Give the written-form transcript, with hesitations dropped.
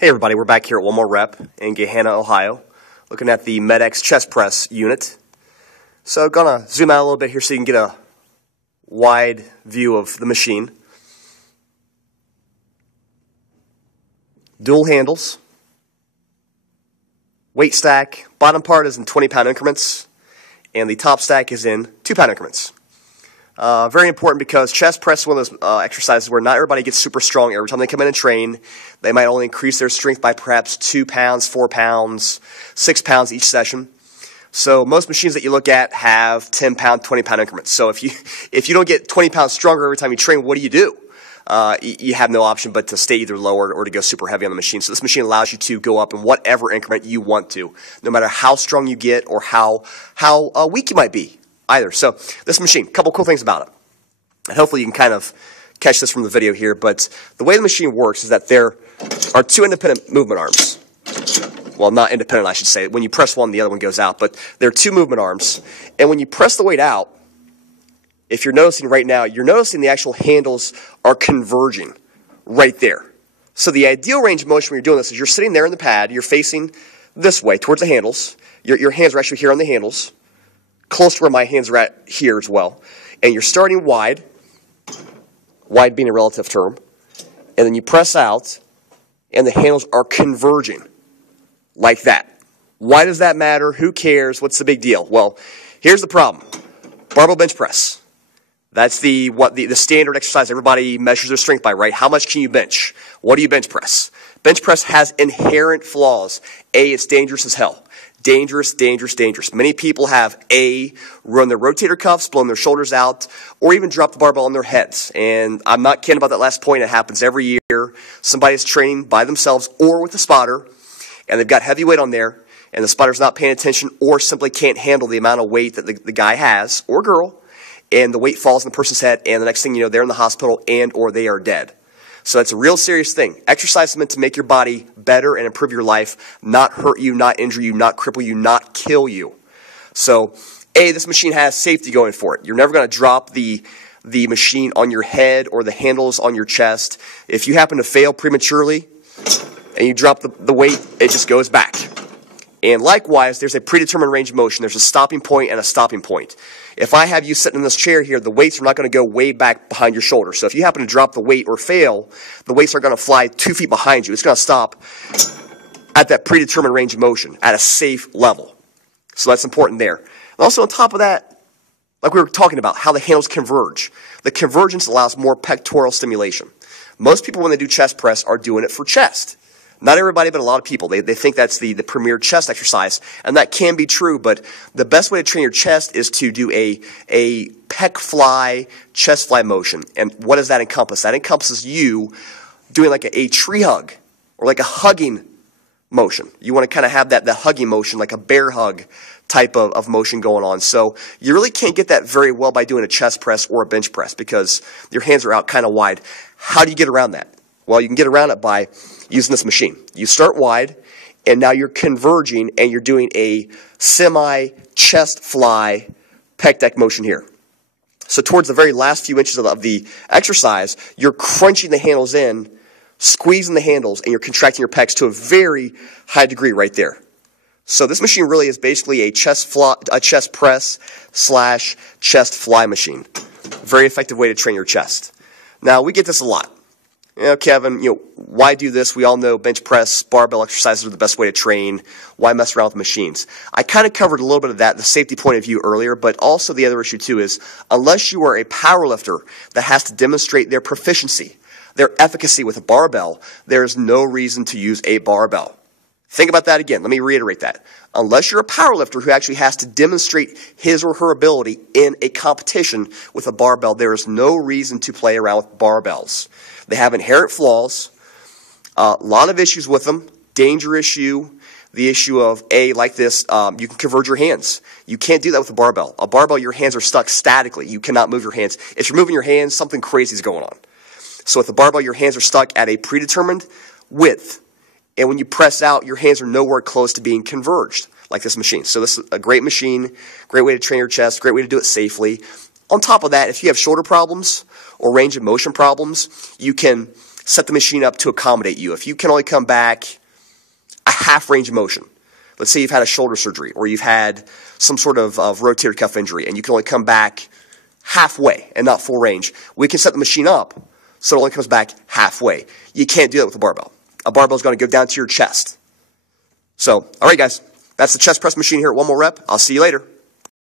Hey everybody, we're back here at one more rep in Gahanna, Ohio, looking at the MedX chest press unit. So I'm going to zoom out a little bit here so you can get a wide view of the machine. Dual handles. Weight stack, bottom part is in 20-pound increments, and the top stack is in 2-pound increments. Very important because chest press is one of those exercises where not everybody gets super strong every time they come in and train. They might only increase their strength by perhaps 2 pounds, 4 pounds, 6 pounds each session. So most machines that you look at have 10-pound, 20-pound increments. So if you don't get 20 pounds stronger every time you train, what do? You have no option but to stay either lower or to go super heavy on the machine. So this machine allows you to go up in whatever increment you want to, no matter how strong you get or how weak you might be either. So this machine, a couple cool things about it. And hopefully you can kind of catch this from the video here, but the way the machine works is that there are 2 independent movement arms. Well, not independent, I should say. When you press one, the other one goes out, but there are 2 movement arms. And when you press the weight out, if you're noticing right now, you're noticing the actual handles are converging right there. So the ideal range of motion when you're doing this is you're sitting there in the pad, you're facing this way towards the handles. Your hands are actually here on the handles, close to where my hands are at here as well. And you're starting wide being a relative term, and then you press out, and the handles are converging like that. Why does that matter? Who cares? What's the big deal? Well, here's the problem. Barbell bench press. That's the standard exercise everybody measures their strength by, right? How much can you bench? What do you bench press? Bench press has inherent flaws. A, it's dangerous as hell. Dangerous, dangerous, dangerous. Many people have run their rotator cuffs, blown their shoulders out, or even drop the barbell on their heads. And I'm not kidding about that last point. It happens every year. Somebody's training by themselves or with a spotter, and they've got heavy weight on there, and the spotter's not paying attention or simply can't handle the amount of weight that the guy has, or girl, and the weight falls on the person's head, and the next thing you know, they're in the hospital and or they are dead. So that's a real serious thing. Exercise is meant to make your body better and improve your life, not hurt you, not injure you, not cripple you, not kill you. So, A, this machine has safety going for it. You're never going to drop the machine on your head or the handles on your chest. If you happen to fail prematurely and you drop the weight, it just goes back. And likewise, there's a predetermined range of motion. There's a stopping point and a stopping point. If I have you sitting in this chair here, the weights are not going to go way back behind your shoulder. So if you happen to drop the weight or fail, the weights are going to fly 2 feet behind you. It's going to stop at that predetermined range of motion at a safe level. So that's important there. And also on top of that, like we were talking about, how the handles converge. The convergence allows more pectoral stimulation. Most people, when they do chest press, are doing it for chest. Not everybody, but a lot of people. They think that's the premier chest exercise, and that can be true, but the best way to train your chest is to do a pec fly, chest fly motion. And what does that encompass? That encompasses you doing like a tree hug or like a hugging motion. You want to kind of have that hugging motion, like a bear hug type of motion going on. So you really can't get that very well by doing a chest press or a bench press because your hands are out kind of wide. How do you get around that? Well, you can get around it by using this machine. You start wide, and now you're converging, and you're doing a semi-chest fly pec deck motion here. So towards the very last few inches of the exercise, you're crunching the handles in, squeezing the handles, and you're contracting your pecs to a very high degree right there. So this machine really is basically a chest press / chest fly machine. Very effective way to train your chest. Now, we get this a lot. You know, Kevin, why do this? We all know bench press, barbell exercises are the best way to train. Why mess around with machines? I kind of covered a little bit of that, the safety point of view earlier, but also the other issue too is unless you are a power lifter that has to demonstrate their proficiency, their efficacy with a barbell, there is no reason to use a barbell. Think about that again. Let me reiterate that. Unless you're a power lifter who actually has to demonstrate his or her ability in a competition with a barbell, there is no reason to play around with barbells. They have inherent flaws, a lot of issues with them, danger issue, the issue of, like this, you can converge your hands. You can't do that with a barbell. A barbell, your hands are stuck statically. You cannot move your hands. If you're moving your hands, something crazy is going on. So with a barbell, your hands are stuck at a predetermined width. And when you press out, your hands are nowhere close to being converged like this machine. So this is a great machine, great way to train your chest, great way to do it safely. On top of that, if you have shoulder problems or range of motion problems, you can set the machine up to accommodate you. If you can only come back a half range of motion, let's say you've had a shoulder surgery or you've had some sort of rotator cuff injury and you can only come back halfway and not full range, we can set the machine up so it only comes back halfway. You can't do that with a barbell. A barbell is going to go down to your chest. So, all right, guys, that's the chest press machine here at one more rep. I'll see you later.